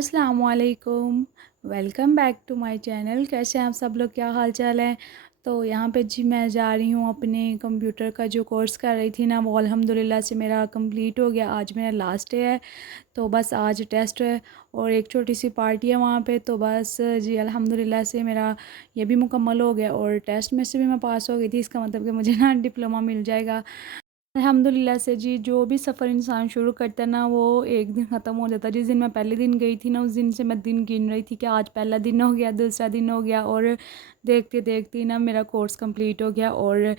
अस्सलामुअलैकुम। Welcome back to my channel. कैसे हैं आप सब लोग, क्या हाल चाल है। तो यहाँ पे जी मैं जा रही हूँ अपने कंप्यूटर का जो कोर्स कर रही थी ना, वो अल्हम्दुलिल्लाह से मेरा कंप्लीट हो गया। आज मेरा लास्ट डे है, तो बस आज टेस्ट है और एक छोटी सी पार्टी है वहाँ पे। तो बस जी अल्हम्दुलिल्लाह से मेरा ये भी मुकम्मल हो गया और टेस्ट में से भी मैं पास हो गई थी। इसका मतलब कि मुझे ना डिप्लोमा मिल जाएगा अल्हम्दुलिल्लाह से। जी जो भी सफ़र इंसान शुरू करता है ना, वो एक दिन ख़त्म हो जाता है। जिस दिन मैं पहले दिन गई थी ना, उस दिन से मैं दिन गिन रही थी कि आज पहला दिन हो गया, दूसरा दिन हो गया, और देखते देखते ना मेरा कोर्स कंप्लीट हो गया। और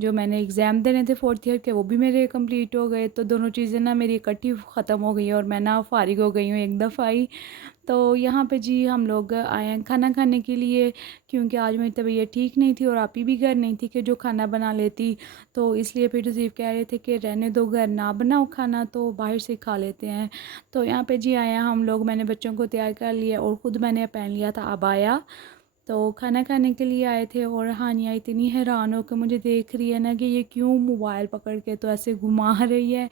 जो मैंने एग्ज़ाम देने थे फोर्थ ईयर के, वो भी मेरे कंप्लीट हो गए। तो दोनों चीज़ें ना मेरी इकट्ठी ख़त्म हो गई और मैं ना फ़ारिग हो गई हूँ एक दफ़ा ही। तो यहाँ पे जी हम लोग आए हैं खाना खाने के लिए, क्योंकि आज मेरी तबीयत ठीक नहीं थी और आप ही भी घर नहीं थी कि जो खाना बना लेती। तो इसलिए फिर तौसीफ़ कह रहे थे कि रहने दो, घर ना बनाओ खाना, तो बाहर से खा लेते हैं। तो यहाँ पे जी आए हैं हम लोग। मैंने बच्चों को तैयार कर लिया और ख़ुद मैंने पहन लिया था अबाया। तो खाना खाने के लिए आए थे और हानिया इतनी हैरान हो के मुझे देख रही है ना कि ये क्यों मोबाइल पकड़ के तो ऐसे घुमा रही है।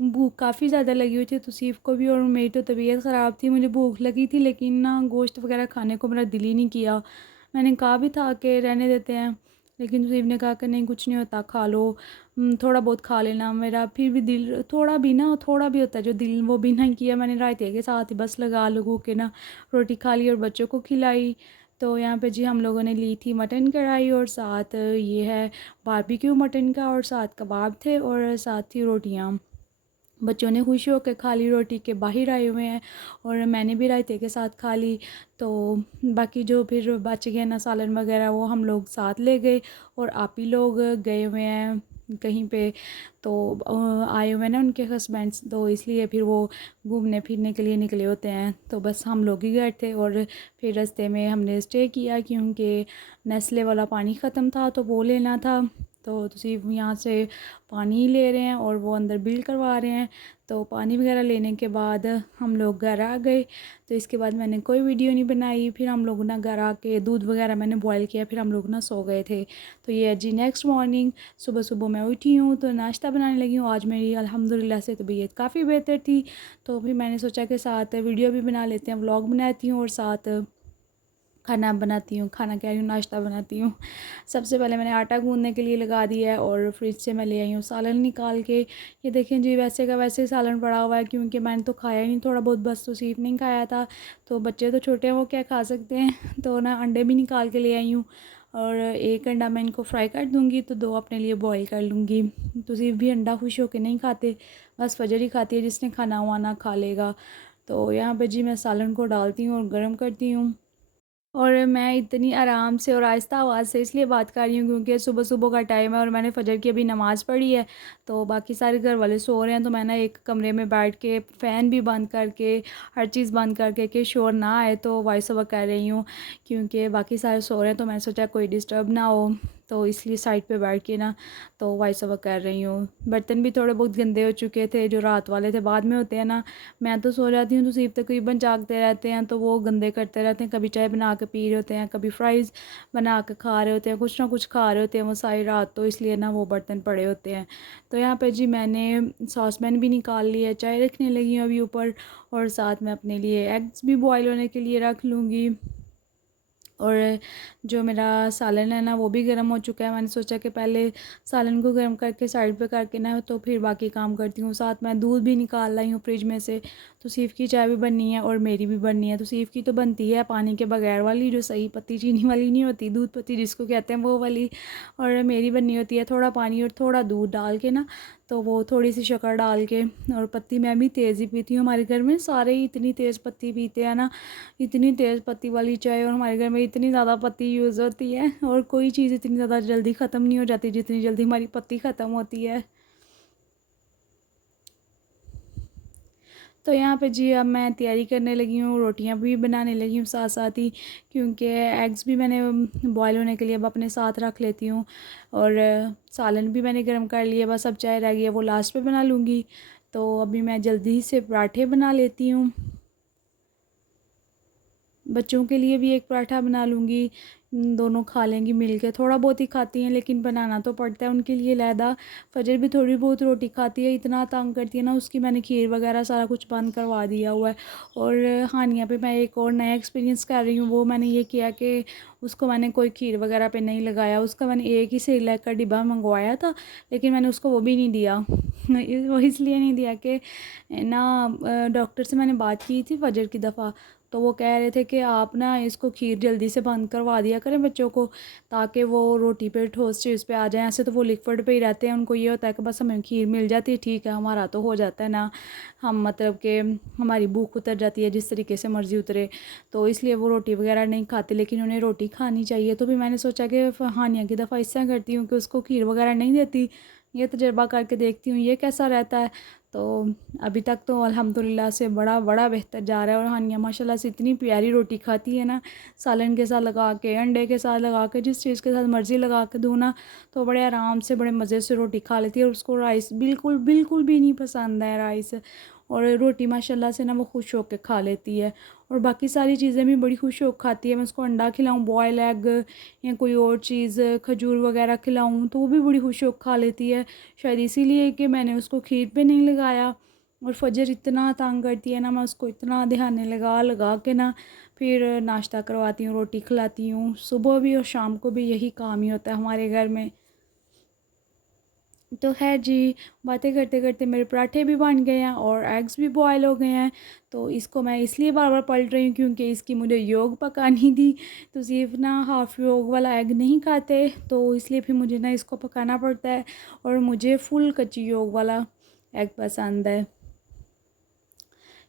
भूख काफ़ी ज़्यादा लगी हुई थी तौसीफ़ को भी, और मेरी तो तबीयत ख़राब थी, मुझे भूख लगी थी, लेकिन ना गोश्त वगैरह खाने को मेरा दिल ही नहीं किया। मैंने कहा भी था कि रहने देते हैं, लेकिन तौसीफ़ ने कहा कि नहीं कुछ नहीं होता, खा लो, थोड़ा बहुत खा लेना। मेरा फिर भी दिल थोड़ा भी होता है जो दिल, वो भी नहीं किया। मैंने रायते के साथ ही बस लगा लगू के ना रोटी खा ली और बच्चों को खिलाई। तो यहाँ पे जी हम लोगों ने ली थी मटन कढ़ाई, और साथ ये है बारबेक्यू मटन का, और साथ कबाब थे, और साथ थी रोटियाँ। बच्चों ने खुश होकर खा ली, रोटी के बाहर आए हुए हैं, और मैंने भी रायते के साथ खा ली। तो बाकी जो फिर बच गया ना सालन वगैरह, वो हम लोग साथ ले गए। और आप ही लोग गए हुए हैं कहीं पे, तो आए हुए हैं ना उनके हस्बैंड्स, तो इसलिए फिर वो घूमने फिरने के लिए निकले होते हैं। तो बस हम लोग ही गए थे, और फिर रास्ते में हमने स्टे किया क्योंकि नेस्ले वाला पानी ख़त्म था तो वो लेना था। तो सिर्फ यहाँ से पानी ले रहे हैं और वो अंदर बिल करवा रहे हैं। तो पानी वगैरह लेने के बाद हम लोग घर आ गए। तो इसके बाद मैंने कोई वीडियो नहीं बनाई। फिर हम लोग ना घर आके दूध वगैरह मैंने बॉईल किया, फिर हम लोग ना सो गए थे। तो ये जी नेक्स्ट मॉर्निंग सुबह सुबह मैं उठी हूँ तो नाश्ता बनाने लगी हूँ। आज मेरी अल्हम्दुलिल्लाह से तबीयत काफ़ी बेहतर थी, तो फिर मैंने सोचा कि साथ वीडियो भी बना लेते हैं, व्लॉग बनाती हूँ और साथ खाना बनाती हूँ, खाना कह रही हूँ, नाश्ता बनाती हूँ। सबसे पहले मैंने आटा गूँदने के लिए लगा दिया है, और फ्रिज से मैं ले आई हूँ सालन निकाल के। ये देखें जी वैसे का वैसे सालन पड़ा हुआ है, क्योंकि मैंने तो खाया ही नहीं, थोड़ा बहुत बस तौसीफ़ नहीं खाया था। तो बच्चे तो छोटे हैं, वो क्या खा सकते हैं। तो ना अंडे भी निकाल के ले आई हूँ, और एक अंडा मैं इनको फ्राई कर दूँगी, तो दो अपने लिए बॉयल कर लूँगी। तौसीफ़ भी अंडा खुश होकर नहीं खाते, बस फजर ही खाती है, जिसने खाना हुआ ना खा लेगा। तो यहाँ पर जी मैं सालन को डालती हूँ और गर्म करती हूँ। और मैं इतनी आराम से और आहिस्ता आवाज़ से इसलिए बात कर रही हूँ क्योंकि सुबह-सुबह का टाइम है और मैंने फ़जर की अभी नमाज़ पढ़ी है। तो बाकी सारे घर वाले सो रहे हैं, तो मैं ना एक कमरे में बैठ के फ़ैन भी बंद करके, हर चीज़ बंद करके कि शोर ना आए, तो वॉइस ओवर कर रही हूँ। क्योंकि बाकी सारे सो रहे हैं, तो मैंने सोचा कोई डिस्टर्ब ना हो, तो इसलिए साइड पे बैठ के ना तो वॉइस ओवर कर रही हूँ। बर्तन भी थोड़े बहुत गंदे हो चुके थे, जो रात वाले थे, बाद में होते हैं ना। मैं तो सो जाती हूँ, तो सिर्फ तकरीबन जागते रहते हैं, तो वो गंदे करते रहते हैं। कभी चाय बना के पी रहे होते हैं, कभी फ्राइज़ बना के खा रहे होते हैं, कुछ ना कुछ खा रहे होते हैं वो सारी रात, तो इसलिए ना वो बर्तन पड़े होते हैं। तो यहाँ पे जी मैंने सॉसपैन भी निकाल लिया है, चाय रखने लगी हूँ अभी ऊपर, और साथ में अपने लिए एग्स भी बॉयल होने के लिए रख लूँगी। और जो मेरा सालन है ना, वो भी गर्म हो चुका है। मैंने सोचा कि पहले सालन को गर्म करके साइड पे करके ना, तो फिर बाकी काम करती हूँ। साथ मैं दूध भी निकाल लाई हूँ फ्रिज में से। तो तौसीफ़ की चाय भी बननी है और मेरी भी बननी है। तौसीफ़ की तो बनती है पानी के बगैर वाली, जो सही पत्ती चीनी वाली नहीं होती, दूध पत्ती जिसको कहते हैं वो वाली। और मेरी बननी होती है थोड़ा पानी और थोड़ा दूध डाल के ना, तो वो थोड़ी सी शक्कर डाल के। और पत्ती मैं भी तेज़ ही पीती हूँ, हमारे घर में सारे ही इतनी तेज़ पत्ती पीते हैं ना, इतनी तेज़ पत्ती वाली चाय। और हमारे घर में इतनी ज़्यादा पत्ती यूज़ होती है, और कोई चीज़ इतनी ज़्यादा जल्दी ख़त्म नहीं हो जाती जितनी जल्दी हमारी पत्ती ख़त्म होती है। तो यहाँ पे जी अब मैं तैयारी करने लगी हूँ, रोटियाँ भी बनाने लगी हूँ साथ साथ ही, क्योंकि एग्स भी मैंने बॉयल होने के लिए अब अपने साथ रख लेती हूँ। और सालन भी मैंने गर्म कर लिया, बस अब चाय रह गई है, वो लास्ट पे बना लूँगी। तो अभी मैं जल्दी से पराठे बना लेती हूँ, बच्चों के लिए भी एक पराठा बना लूँगी। दोनों खा लेंगी मिल के। थोड़ा बहुत ही खाती हैं लेकिन बनाना तो पड़ता है उनके लिए अलहदा। फजर भी थोड़ी बहुत रोटी खाती है, इतना तंग करती है ना, उसकी मैंने खीर वगैरह सारा कुछ बंद करवा दिया हुआ है। और हानिया पे मैं एक और नया एक्सपीरियंस कर रही हूँ, वो मैंने ये किया कि उसको मैंने कोई खीर वगैरह पे नहीं लगाया। उसका मैंने एक ही सेरेलैक का डिब्बा मंगवाया था, लेकिन मैंने उसको वो भी नहीं दिया। वो इसलिए नहीं दिया कि ना डॉक्टर से मैंने बात की थी फजर की दफ़ा, तो वो कह रहे थे कि आप ना इसको खीर जल्दी से बंद करवा दिया करें बच्चों को, ताकि वो रोटी पे ठोस चीज़ पे आ जाएं। ऐसे तो वो लिक्विड पे ही रहते हैं, उनको ये होता है कि बस हमें खीर मिल जाती है, ठीक है, हमारा तो हो जाता है ना, हम मतलब कि हमारी भूख उतर जाती है जिस तरीके से मर्ज़ी उतरे। तो इसलिए वो रोटी वगैरह नहीं खाते, लेकिन उन्हें रोटी खानी चाहिए। तो भी मैंने सोचा कि हानिया की दफ़ा इस तरह करती हूँ कि उसको खीर वगैरह नहीं देती, ये तजर्बा करके देखती हूँ ये कैसा रहता है। तो अभी तक तो अल्हम्दुलिल्लाह से बड़ा बड़ा बेहतर जा रहा है। और हानिया माशाल्लाह से इतनी प्यारी रोटी खाती है ना, सालन के साथ लगा के, अंडे के साथ लगा के, जिस चीज़ के साथ मर्ज़ी लगा के दूँ ना, तो बड़े आराम से बड़े मज़े से रोटी खा लेती है। और उसको राइस बिल्कुल बिल्कुल भी नहीं पसंद है राइस, और रोटी माशाल्लाह से ना वो खुश होकर खा लेती है। और बाकी सारी चीज़ें भी बड़ी खुश होकर खाती है। मैं उसको अंडा खिलाऊँ, बॉयल एग या कोई और चीज़, खजूर वगैरह खिलाऊँ, तो वो भी बड़ी खुश होकर खा लेती है। शायद इसीलिए कि मैंने उसको खीर पे नहीं लगाया। और फजर इतना तंग करती है ना, मैं उसको इतना ध्यान लगा लगा के ना फिर नाश्ता करवाती हूँ, रोटी खिलाती हूँ। सुबह भी और शाम को भी यही काम ही होता है हमारे घर में। तो खैर जी, बातें करते करते मेरे पराठे भी बन गए हैं और एग्स भी बॉयल हो गए हैं। तो इसको मैं इसलिए बार बार पलट रही हूँ क्योंकि इसकी मुझे योग पकानी थी। तो सिर्फ ना हाफ़ योग वाला एग नहीं खाते, तो इसलिए फिर मुझे ना इसको पकाना पड़ता है। और मुझे फुल कच्ची योग वाला एग पसंद है।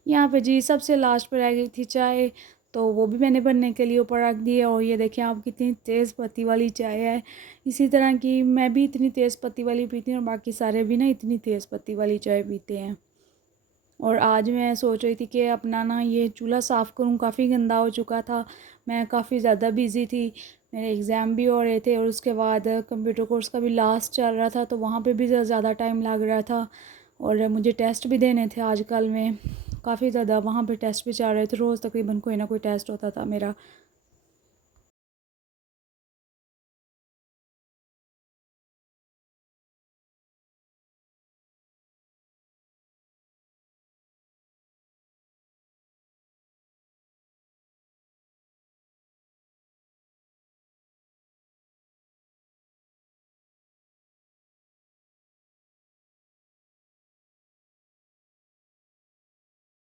यहाँ पे जी सबसे लास्ट पर रह गई थी चाय, तो वो भी मैंने बनने के लिए ऊपर रख दी है। और ये देखिए आप, कितनी तेज़ पत्ती वाली चाय है। इसी तरह की मैं भी इतनी तेज़ पत्ती वाली पीती हूँ और बाकी सारे भी ना इतनी तेज़ पत्ती वाली चाय पीते हैं। और आज मैं सोच रही थी कि अपना ना ये चूल्हा साफ़ करूँ, काफ़ी गंदा हो चुका था। मैं काफ़ी ज़्यादा बिज़ी थी, मेरे एग्ज़ाम भी हो रहे थे और उसके बाद कंप्यूटर कोर्स का भी लास्ट चल रहा था, तो वहाँ पे भी ज़्यादा टाइम लग रहा था। और मुझे टेस्ट भी देने थे आजकल में, काफ़ी ज़्यादा वहाँ पे टेस्ट भी चल रहे थे, रोज़ तकरीबन कोई ना कोई टेस्ट होता था मेरा।